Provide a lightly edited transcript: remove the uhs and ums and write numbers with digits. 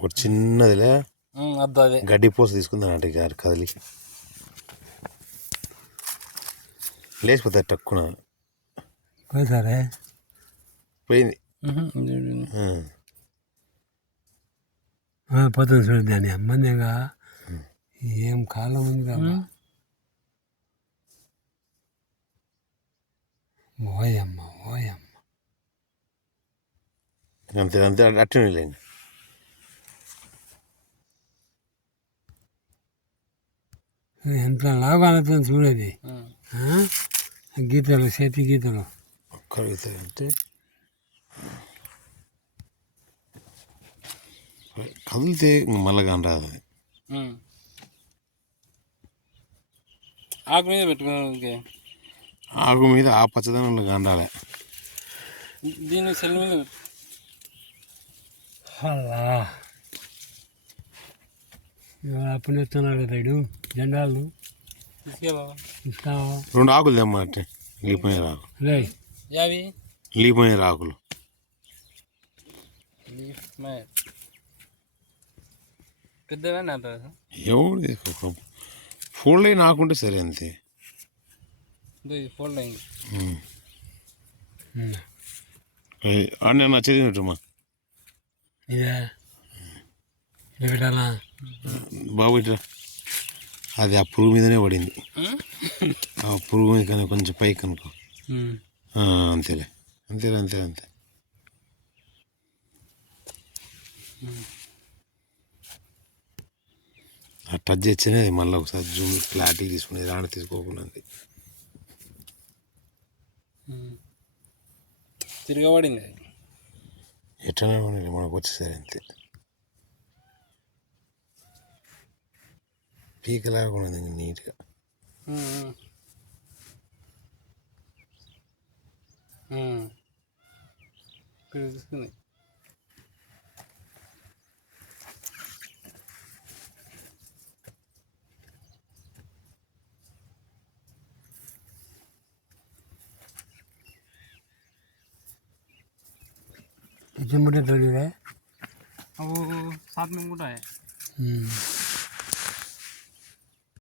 ఒక చిన్నదిలే అద్దు అదే గడ్డి పోస తీసుకుందానంటే గారు కదిలి లేచిపోతారు టక్కున పోతారే పోయింది. పోతుంది చూడు దాన్ని అమ్మందిగా ఏం కాలం ఉంది కదా ఓయమ్మ ఓయమ్మ అంతే అంతే అట్టే లేండి. ఎంత లాగా అనుతుంది చూడేది గీతలు చేతి గీతలు ఒక్కరిగితే అంటే కదిలితే మళ్ళా కానీ రాదు. ఆకు మీద పెట్టుకున్నాను. ఆకు మీద ఆ పచ్చదనంలో గండాలి. దీన్ని సెల్ మీద అలా అప్పుడు ఇస్తున్నాడు రైడు జెండాలు ఇస్తావా 2 ఆకులు తెమ్మంటే లీపోయిన ఆకు రే యావి లీపోయిన ఆకులు పెద్దవే నా ఎవడు ఫోల్డ్ అయిన ఆకుంటే సరే అంతే. ఫోల్డ్ అయింది నేను నచ్చేది పెట్టమ్మా ఇదే పెట్టాలా బాబు ఇట్లా అది ఆ పురుగు మీదనే పడింది. ఆ పురుగు మీద కానీ కొంచెం పైకి అనుకో అంతేలే అంతేలే అంతే అంతే. ఆ టచ్ తెచ్చినది మళ్ళీ ఒకసారి జూమ్ క్లారిటీ తీసుకునేది రాణ తీసుకోకుండా తిరగబడింది. ఎట్లనే మనకు వచ్చేసరి అంతే పీకలాగా ఉన్నది నీట్గా. తీసుకుంది चिमटे थोड़ी है वो साथ में मोटा है।